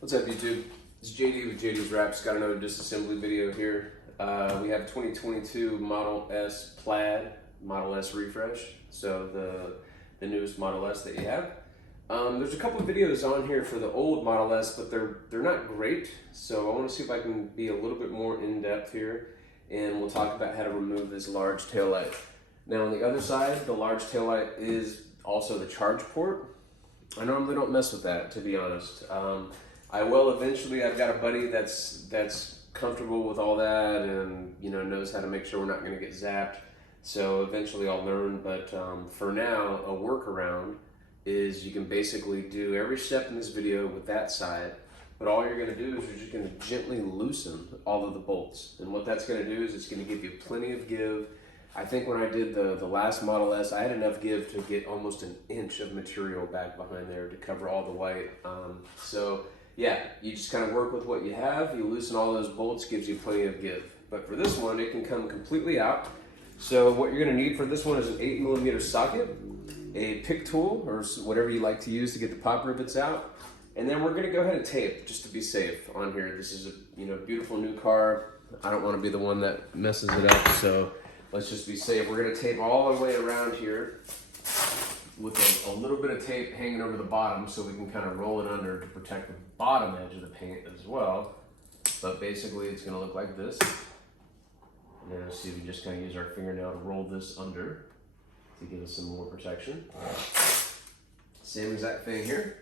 What's up, YouTube? It's JD with JD's Wraps. Got another disassembly video here. We have 2022 Model S Plaid, Model S refresh. So the newest Model S that you have. There's a couple of videos on here for the old Model S, but they're not great. So I want to see if I can be a little bit more in depth here, and we'll talk about how to remove this large taillight. Now on the other side, the large taillight is also the charge port. I normally don't mess with that, to be honest. I will eventually. I've got a buddy that's comfortable with all that, and knows how to make sure we're not going to get zapped. So eventually I'll learn. But for now, a workaround is you can basically do every step in this video with that side. But all you're going to do is you're just going to gently loosen all of the bolts, and what that's going to do is it's going to give you plenty of give. I think when I did the last Model S, I had enough give to get almost an inch of material back behind there to cover all the white. So yeah, you just kind of work with what you have. You loosen all those bolts, gives you plenty of give. But for this one, it can come completely out. So what you're going to need for this one is an 8mm socket, a pick tool, or whatever you like to use to get the pop rivets out. And then we're going to go ahead and tape, just to be safe on here. This is a beautiful new car. I don't want to be the one that messes it up, so let's just be safe. We're going to tape all the way around here with a little bit of tape hanging over the bottom, so we can kind of roll it under to protect the bottom edge of the paint as well. But basically it's going to look like this. And then see, we just kind of use our fingernail to roll this under to give us some more protection. Same exact thing here.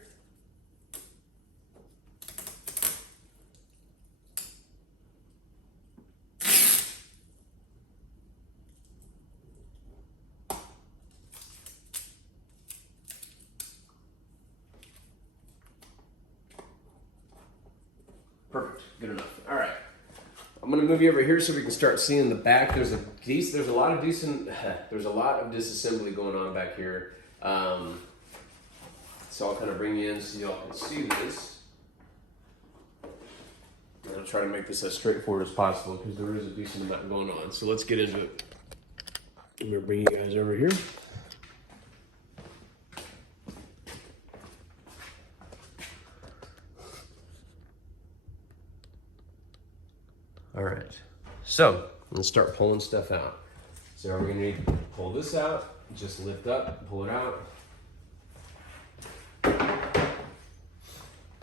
Perfect, good enough. All right, I'm gonna move you over here so we can start seeing the back. There's a lot of disassembly going on back here. So I'll kind of bring you in so y'all can see this. I'm gonna try to make this as straightforward as possible because there is a decent amount going on. So let's get into it. I'm gonna bring you guys over here. All right, so let's start pulling stuff out. So we're gonna need to pull this out, just lift up, pull it out.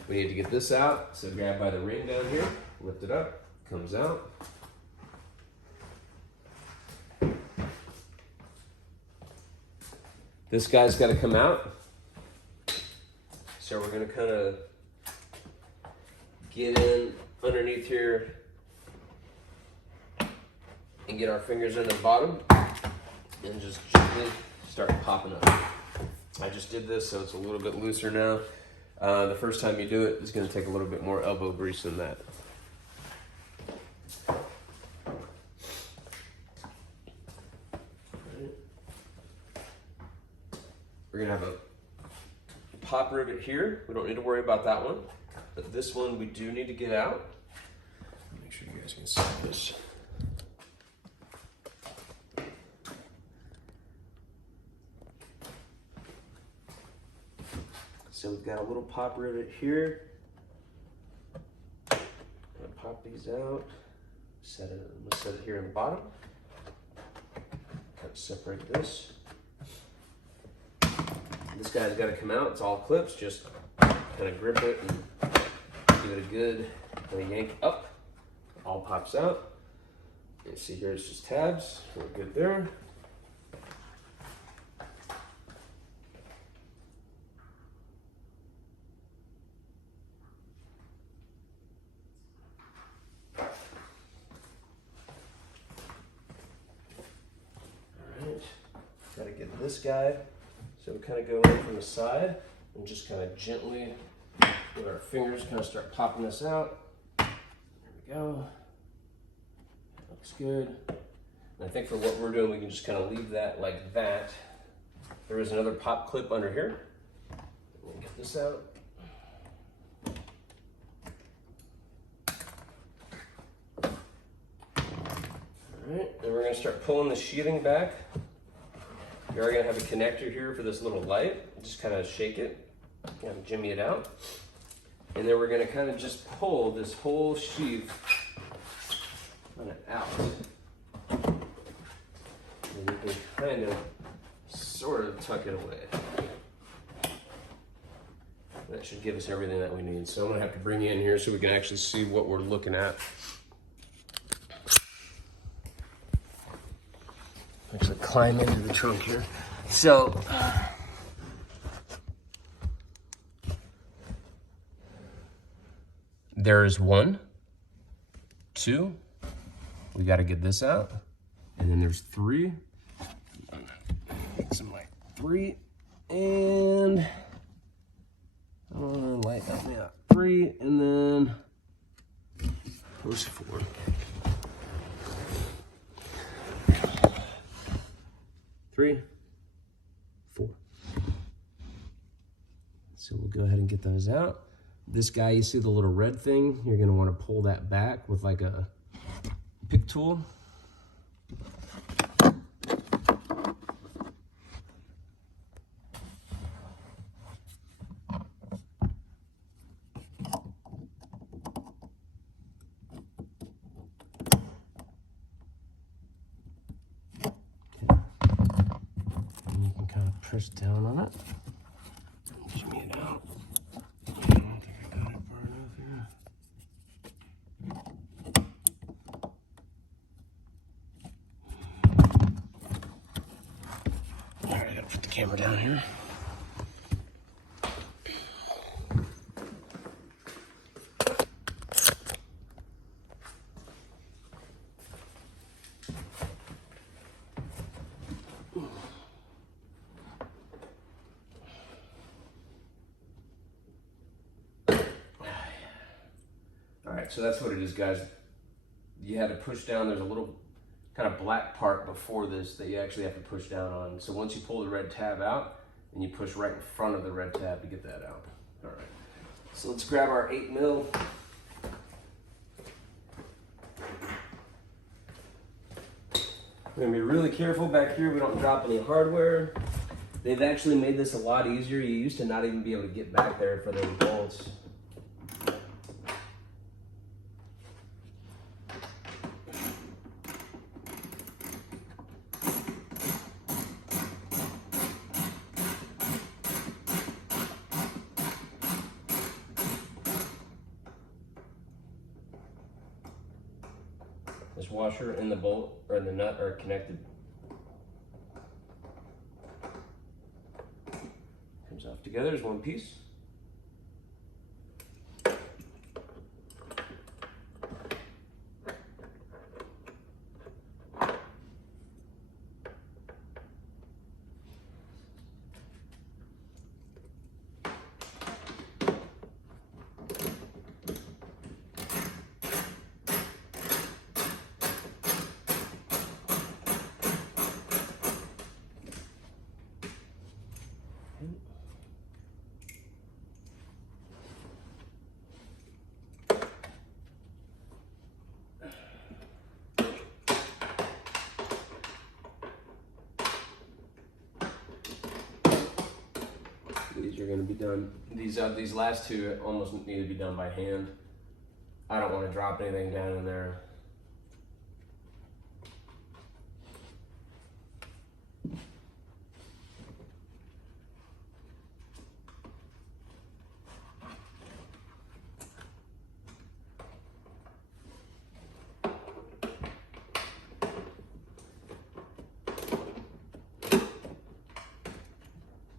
We need to get this out, so grab by the ring down here, lift it up, comes out. This guy's gotta come out. So we're gonna kind of get in underneath here and get our fingers in the bottom and just gently start popping up. I just did this, so it's a little bit looser now. The first time you do it, it's going to take a little bit more elbow grease than that. We're going to have a pop rivet here. We don't need to worry about that one, but this one we do need to get out. Make sure you guys can see this. So we've got a little pop rivet here. I'm gonna pop these out. I'm gonna set it here in the bottom. Kind of separate this. This guy's got to come out. It's all clips. Just kind of grip it and give it a good kind of yank up. All pops out. You see here it's just tabs. We're good there. Got to get this guy, so we kind of go in from the side and just kind of gently with our fingers kind of start popping this out. There we go. That looks good. And I think for what we're doing, we can just kind of leave that like that. There is another pop clip under here. We'll get this out. All right, and we're going to start pulling the sheathing back. You're going to have a connector here for this little light. Just kind of shake it, kind of jimmy it out. And then we're gonna kind of just pull this whole sheath kind of out. And you can kind of, sort of tuck it away. That should give us everything that we need. So I'm gonna have to bring you in here so we can actually see what we're looking at. Actually climb into the trunk here. So, there's 1, 2, we gotta get this out. And then there's 3, some like 3, and I don't wanna light that, yeah, 3, and then those 4. Three, 4. So we'll go ahead and get those out. This guy, you see the little red thing? You're gonna wanna pull that back with like a pick tool. Press down on it. Jimmy it out. I don't think I got it far enough here. Alright, I gotta put the camera down here. Alright, so that's what it is, guys. You had to push down. There's a little kind of black part before this that you actually have to push down on. So once you pull the red tab out, and you push right in front of the red tab to get that out. Alright, so let's grab our 8mm. We're gonna be really careful back here we don't drop any hardware. They've actually made this a lot easier. You used to not even be able to get back there for those bolts. This washer and the bolt or the nut are connected. Comes off together as one piece. These are going to be done. These last two almost need to be done by hand. I don't want to drop anything down in there.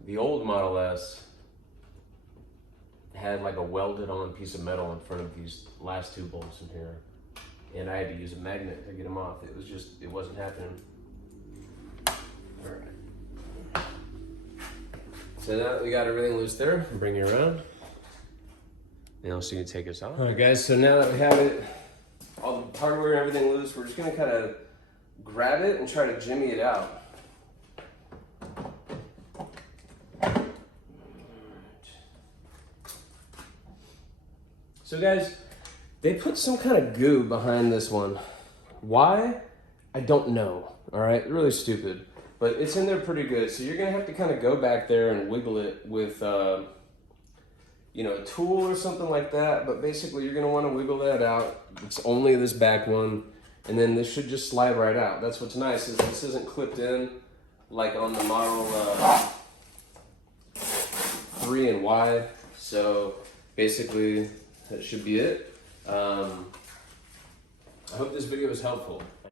The old Model S had like a welded on piece of metal in front of these last 2 bolts in here. And I had to use a magnet to get them off. It was just, it wasn't happening. All right. So now that we got everything loose there, I'll bring you around. And I'll see you take us off. All right, guys, so now that we have it, all the hardware and everything loose, we're just gonna kind of grab it and try to jimmy it out. So guys, they put some kind of goo behind this one. Why? I don't know, all right? Really stupid, but it's in there pretty good. So you're gonna have to kind of go back there and wiggle it with a tool or something like that, but basically you're gonna wanna wiggle that out. It's only this back one, and then this should just slide right out. That's what's nice, is this isn't clipped in like on the Model 3 and Y. So basically that should be it. I hope this video was helpful.